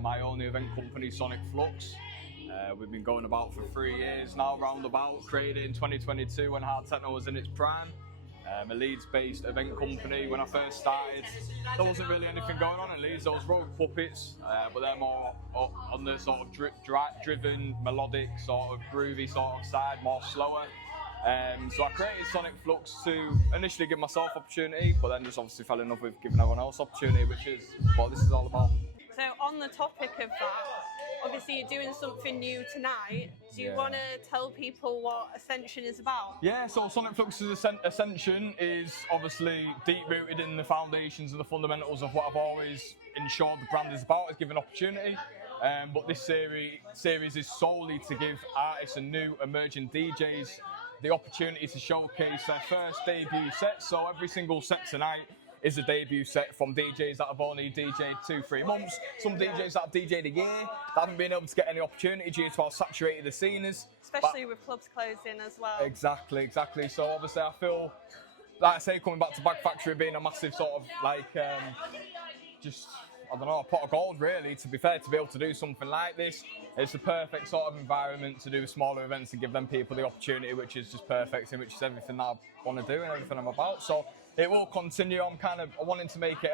my own event company, Sonic Flux. We've been going about for 3 years now, roundabout, created in 2022 when hard techno was in its prime. A Leeds-based event company. When I first started, there wasn't really anything going on in Leeds. There was Rogue Puppets, but they're more on the sort of driven, melodic, sort of groovy sort of side, more slower. So I created Sonic Flux to initially give myself opportunity, but then just obviously fell in love with giving everyone else opportunity, which is what this is all about. So on the topic of that, obviously you're doing something new tonight. Do you want to tell people what Ascension is about? Yeah, so Sonic Flux's Ascension is obviously deep-rooted in the foundations and the fundamentals of what I've always ensured the brand is about, is giving opportunity. But this series is solely to give artists and new emerging DJs the opportunity to showcase their first debut set. So every single set tonight is a debut set from DJs that have only DJed 2-3 months, some DJs that have DJed a year, that haven't been able to get any opportunity due to how saturated the scene is. Especially with clubs closing as well. Exactly. So obviously I feel, like I say, coming back to Bag Factory being a massive sort of like, I don't know, a pot of gold really, to be fair, to be able to do something like this. It's the perfect sort of environment to do smaller events and give them people the opportunity, which is just perfect, and which is everything that I want to do and everything I'm about. So it will continue. I'm wanting to make it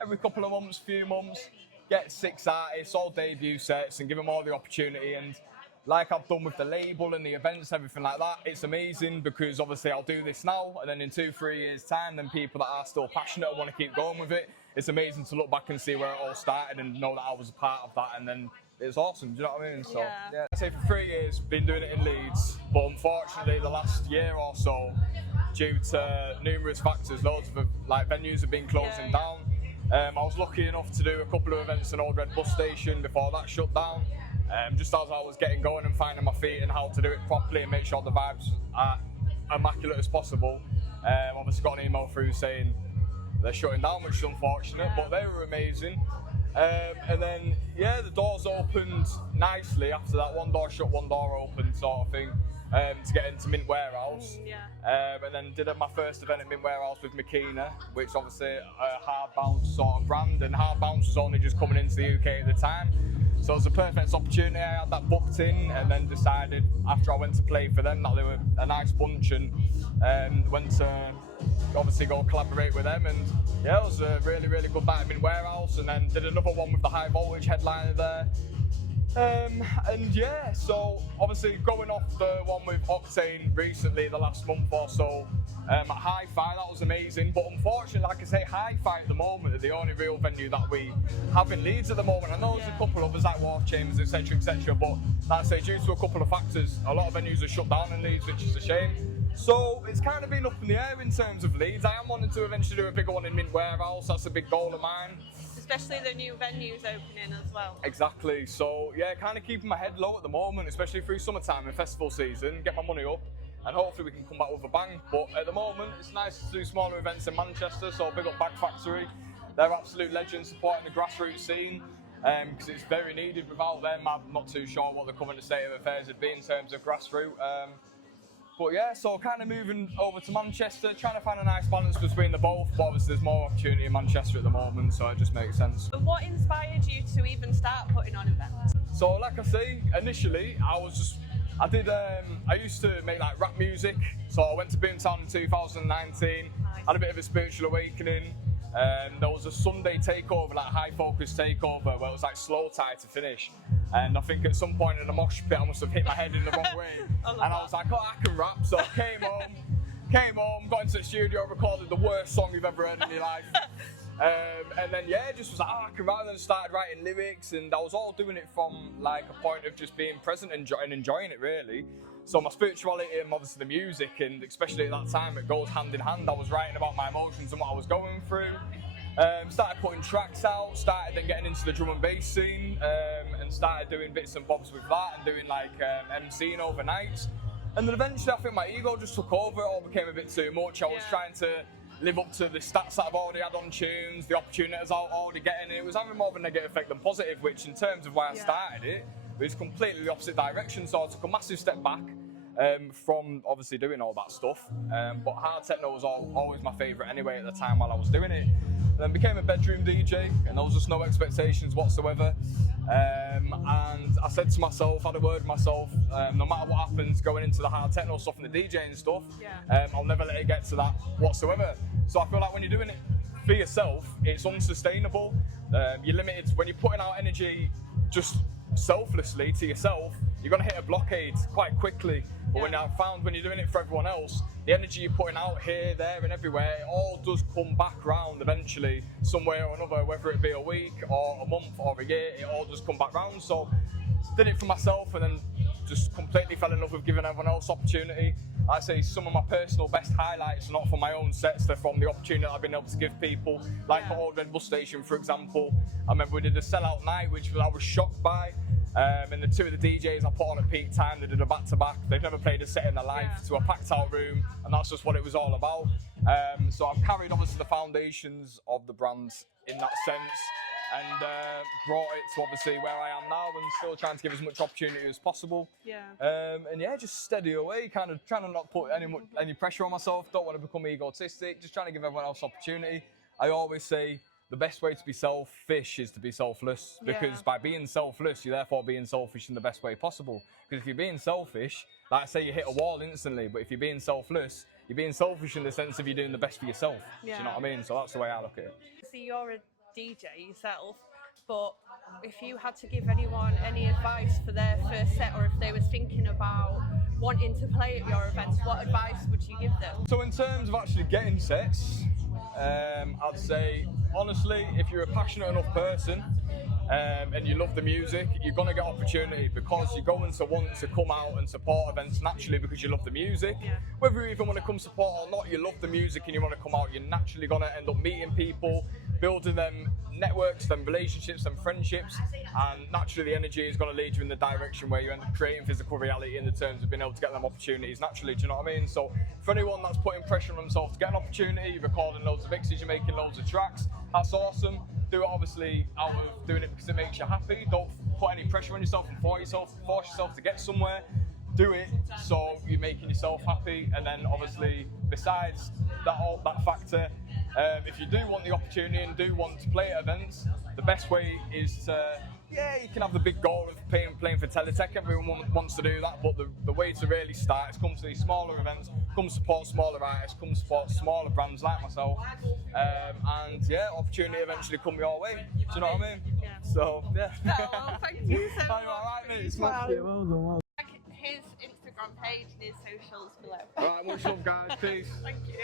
every couple of months, few months, get 6 artists, all debut sets, and give them all the opportunity. And like I've done with the label and the events, everything like that, it's amazing because obviously I'll do this now, and then in 2-3 years' time, then people that are still passionate and want to keep going with it, it's amazing to look back and see where it all started and know that I was a part of that, and then it's awesome, do you know what I mean? So, yeah. I say for 3 years, been doing it in Leeds, but unfortunately the last year or so, due to numerous factors, loads of like venues have been closing down. I was lucky enough to do a couple of events in Old Red Bus Station before that shut down. Just as I was getting going and finding my feet and how to do it properly and make sure the vibes are immaculate as possible. Obviously got an email through saying they're shutting down, which is unfortunate, but they were amazing. And then, the doors opened nicely after that. One door shut, one door open sort of thing, to get into Mint Warehouse. And then did my first event at Mint Warehouse with Makina, which obviously a hard bounce sort of brand, and hard bounce was only just coming into the UK at the time. So it was a perfect opportunity. I had that booked in, and then decided after I went to play for them that they were a nice bunch, and went to obviously go collaborate with them. And it was a really, really good night in Warehouse, and then did another one with the High Voltage headliner there. So obviously going off the one with Octane recently, the last month or so, at Hi-Fi, that was amazing. But unfortunately, like I say, Hi-Fi at the moment are the only real venue that we have in Leeds at the moment. I know there's a couple others like Wharf Chambers, etc., but like I say, due to a couple of factors, a lot of venues are shut down in Leeds, which is a shame. So it's kind of been up in the air in terms of Leeds. I am wanting to eventually do a bigger one in Mint Warehouse. That's a big goal of mine. Especially the new venues opening as well. Exactly. So kind of keeping my head low at the moment, especially through summertime and festival season, get my money up, and hopefully we can come back with a bang. But at the moment, it's nice to do smaller events in Manchester, so big up Bag Factory. They're absolute legends supporting the grassroots scene, because it's very needed. Without them, I'm not too sure what the current state of affairs would be in terms of grassroots. So kind of moving over to Manchester, trying to find a nice balance between the both, but obviously there's more opportunity in Manchester at the moment, so it just makes sense. But what inspired you to even start putting on events? So like I say, initially I used to make like rap music, so I went to Boomtown in 2019, had a bit of a spiritual awakening. There was a Sunday takeover, like high focus takeover, where it was like slow tie to finish. And I think at some point in the mosh pit, I must have hit my head in the wrong way. I was like, I can rap. So I came home, got into the studio, recorded the worst song you've ever heard in your life. And then, just was like, I can rap. And then started writing lyrics, and I was all doing it from like a point of just being present and enjoying it, really. So my spirituality and obviously the music, and especially at that time, it goes hand in hand. I was writing about my emotions and what I was going through. Started putting tracks out, started then getting into the drum and bass scene, and started doing bits and bobs with that, and doing like MCing overnight. And then eventually I think my ego just took over, it all became a bit too much. I was trying to live up to the stats that I've already had on tunes, the opportunities I was already getting. It was having more of a negative effect than positive, which in terms of why I started it, was completely the opposite direction. So I took a massive step back, from obviously doing all that stuff. But hard techno was always my favourite anyway at the time while I was doing it. Then became a bedroom DJ, and there was just no expectations whatsoever. And I said to myself, had a word with myself, no matter what happens going into the hard techno stuff and the DJing stuff, I'll never let it get to that whatsoever. So I feel like when you're doing it for yourself, it's unsustainable. You're limited when you're putting out energy just selflessly to yourself. You're going to hit a blockade quite quickly. But when I've found when you're doing it for everyone else, the energy you're putting out here, there and everywhere, it all does come back round eventually, some way or another, whether it be a week or a month or a year, it all does come back round. So did it for myself and then just completely fell in love with giving everyone else opportunity. I say some of my personal best highlights are not from my own sets, they're from the opportunity that I've been able to give people. Like at Old Red Bus Station, for example. I remember we did a sellout night, which I was shocked by. And the two of the DJs I put on at peak time, they did a back-to-back. They've never played a set in their life to a packed-out room, and that's just what it was all about. So I've carried obviously the foundations of the brand in that sense, and brought it to obviously where I am now, and still trying to give as much opportunity as possible. And yeah, just steady away, kind of trying to not put any pressure on myself. Don't want to become egotistic. Just trying to give everyone else opportunity. I always say, the best way to be selfish is to be selfless, because by being selfless, you're therefore being selfish in the best way possible. Because if you're being selfish, like I say, you hit a wall instantly, but if you're being selfless, you're being selfish in the sense of you're doing the best for yourself. Do you know what I mean? So that's the way I look at it. So you're a DJ yourself, but if you had to give anyone any advice for their first set, or if they were thinking about wanting to play at your events, what advice would you give them? So in terms of actually getting sets, I'd say, honestly, if you're a passionate enough person and you love the music, you're going to get opportunity, because you're going to want to come out and support events naturally because you love the music. Whether you even want to come support or not, you love the music and you want to come out, you're naturally going to end up meeting people, building them networks, them relationships, them friendships, and naturally the energy is going to lead you in the direction where you end up creating physical reality in the terms of being able to get them opportunities naturally. Do you know what I mean? So for anyone that's putting pressure on themselves to get an opportunity, you're recording loads of mixes, you're making loads of tracks, that's awesome. Do it obviously out of doing it because it makes you happy. Don't put any pressure on yourself and force yourself to get somewhere. Do it so you're making yourself happy, and then obviously besides that factor, if you do want the opportunity and do want to play at events, the best way is to, you can have the big goal of playing for Teletech, everyone wants to do that, but the way to really start is come to these smaller events, come support smaller artists, come support smaller brands like myself, and opportunity eventually come your way, do you know what I mean? So, Oh, thank you so much. Alright mate, it's His Instagram page and his socials below. Alright, much love guys, peace. Thank you.